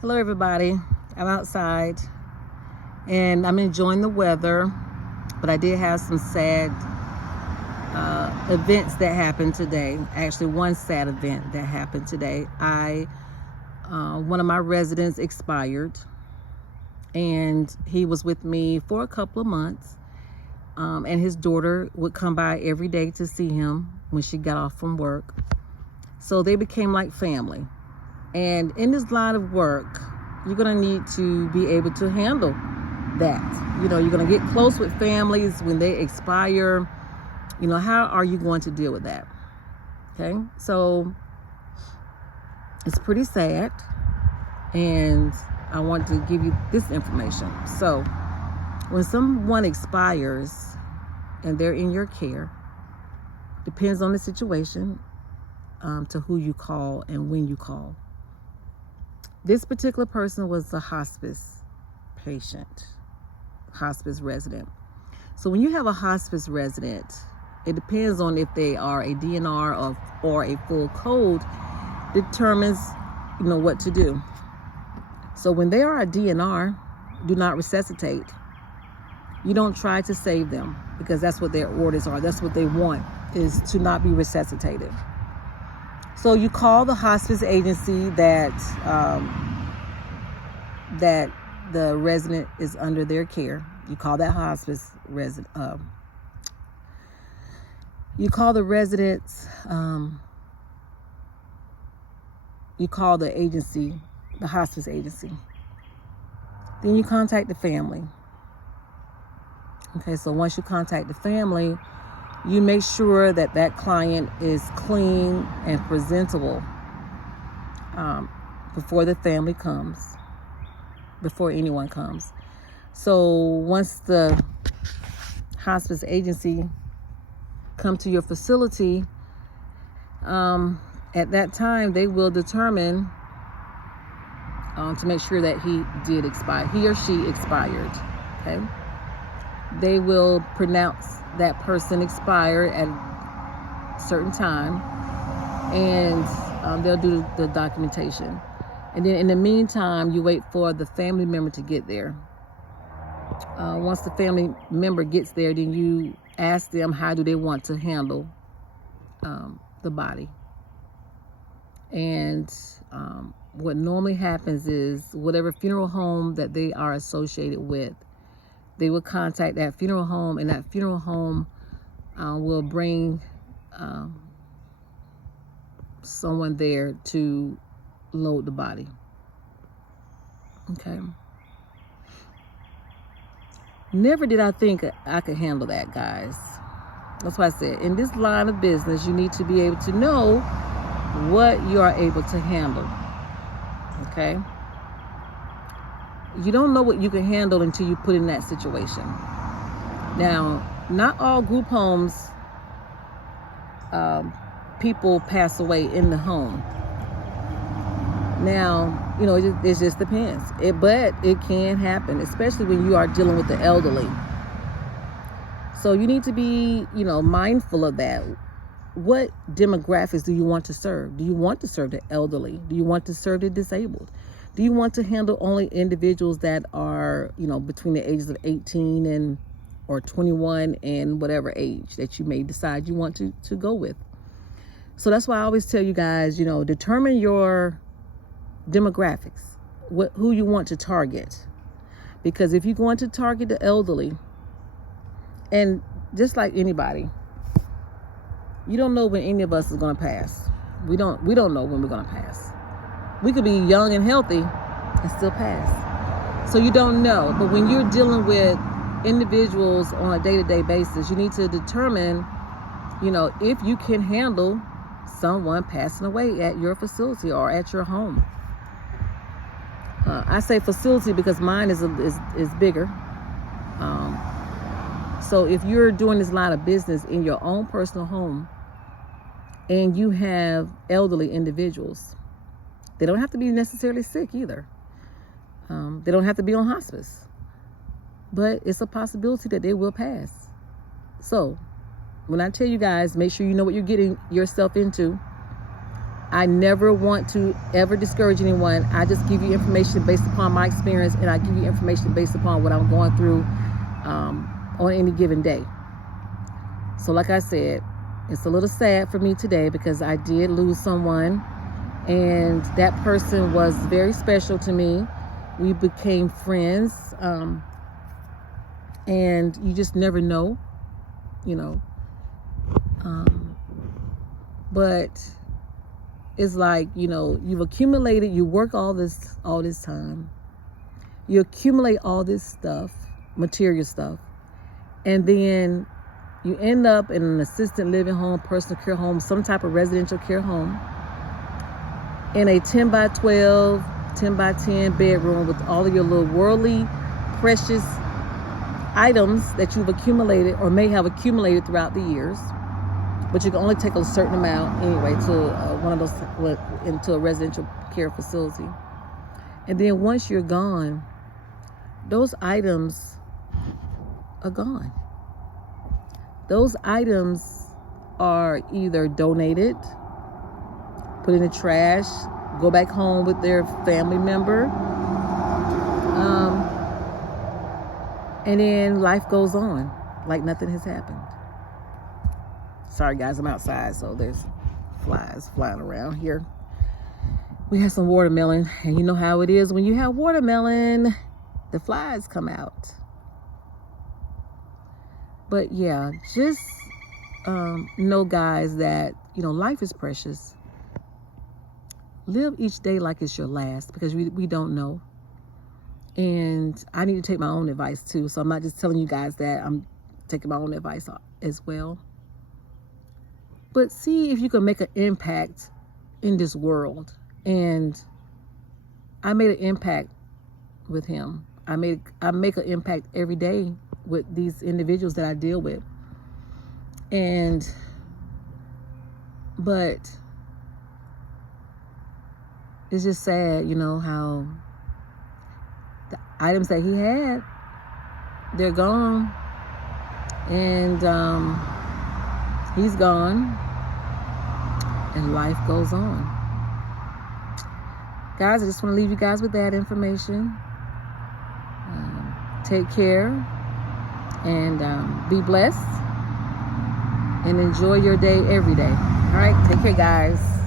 Hello everybody. I'm outside and I'm enjoying the weather, but I did have some sad events that happened today. Actually, one sad event that happened today. One of my residents expired, and he was with me for a couple of months. And his daughter would come by every day to see him when she got off from work. So they became like family. And in this line of work, you're going to need to be able to handle that. You're going to get close with families when they expire. How are you going to deal with that? Okay, so it's pretty sad. And I want to give you this information. So when someone expires and they're in your care, depends on the situation, to who you call and when you call. This particular person was a hospice patient, hospice resident. So when you have a hospice resident, it depends on if they are a DNR or a full code, determines what to do. So when they are a DNR, do not resuscitate. You don't try to save them, because that's what their orders are. That's what they want, is to not be resuscitated. So you call the hospice agency that the resident is under their care. You call that hospice resident. You call the residents. You call the agency, the hospice agency. Then you contact the family. Okay, so once you contact the family, you make sure that that client is clean and presentable before the family comes, before anyone comes. So once the hospice agency come to your facility, at that time they will determine to make sure that he or she expired. Okay, they will pronounce that person expired at a certain time, and they'll do the documentation. And then in the meantime, you wait for the family member to get there. Once the family member gets there, then you ask them how do they want to handle the body. And what normally happens is whatever funeral home that they are associated with, they will contact that funeral home, and that funeral home will bring someone there to load the body. Okay. Never did I think I could handle that, guys. That's why I said, in this line of business, you need to be able to know what you are able to handle. Okay. You don't know what you can handle until you put in that situation. Now, not all group homes, people pass away in the home. Now, it just depends. But it can happen, especially when you are dealing with the elderly. So you need to be, mindful of that. What demographics do you want to serve? Do you want to serve the elderly? Do you want to serve the disabled? Do you want to handle only individuals that are, between the ages of 18 or 21 and whatever age that you may decide you want to go with? So that's why I always tell you guys, determine your demographics, who you want to target. Because if you're going to target the elderly, and just like anybody, you don't know when any of us is going to pass. We don't know when we're going to pass. We could be young and healthy and still pass. So you don't know. But when you're dealing with individuals on a day-to-day basis, you need to determine, if you can handle someone passing away at your facility or at your home. I say facility because mine is bigger. So if you're doing this line of business in your own personal home and you have elderly individuals, they don't have to be necessarily sick either. They don't have to be on hospice, but it's a possibility that they will pass. So when I tell you guys, make sure you know what you're getting yourself into. I never want to ever discourage anyone. I just give you information based upon my experience, and I give you information based upon what I'm going through on any given day. So like I said, it's a little sad for me today because I did lose someone, and that person was very special to me. We became friends, and you just never know, you know. But it's like, you know, you've accumulated, you work all this time, you accumulate all this stuff, material stuff, and then you end up in an assisted living home, personal care home, some type of residential care home, in a 10 by 12, 10 by 10 bedroom with all of your little worldly, precious items that you've accumulated or may have accumulated throughout the years. But you can only take a certain amount anyway to one of those, into a residential care facility. And then once you're gone, those items are gone. Those items are either donated, put in the trash, go back home with their family member, and then life goes on like nothing has happened. Sorry guys, I'm outside, so there's flies flying around here. We had some watermelon, and you know how it is when you have watermelon, the flies come out. But yeah, just know guys that, you know, life is precious. Live each day like it's your last, because we don't know. And I need to take my own advice too, so I'm not just telling you guys that, I'm taking my own advice as well. But see if you can make an impact in this world. And I made an impact with him. I make an impact every day with these individuals that I deal with. But it's just sad, you know, how the items that he had, they're gone. And he's gone, and life goes on. Guys, I just want to leave you guys with that information. Take care, and be blessed, and enjoy your day every day. All right, take care, guys.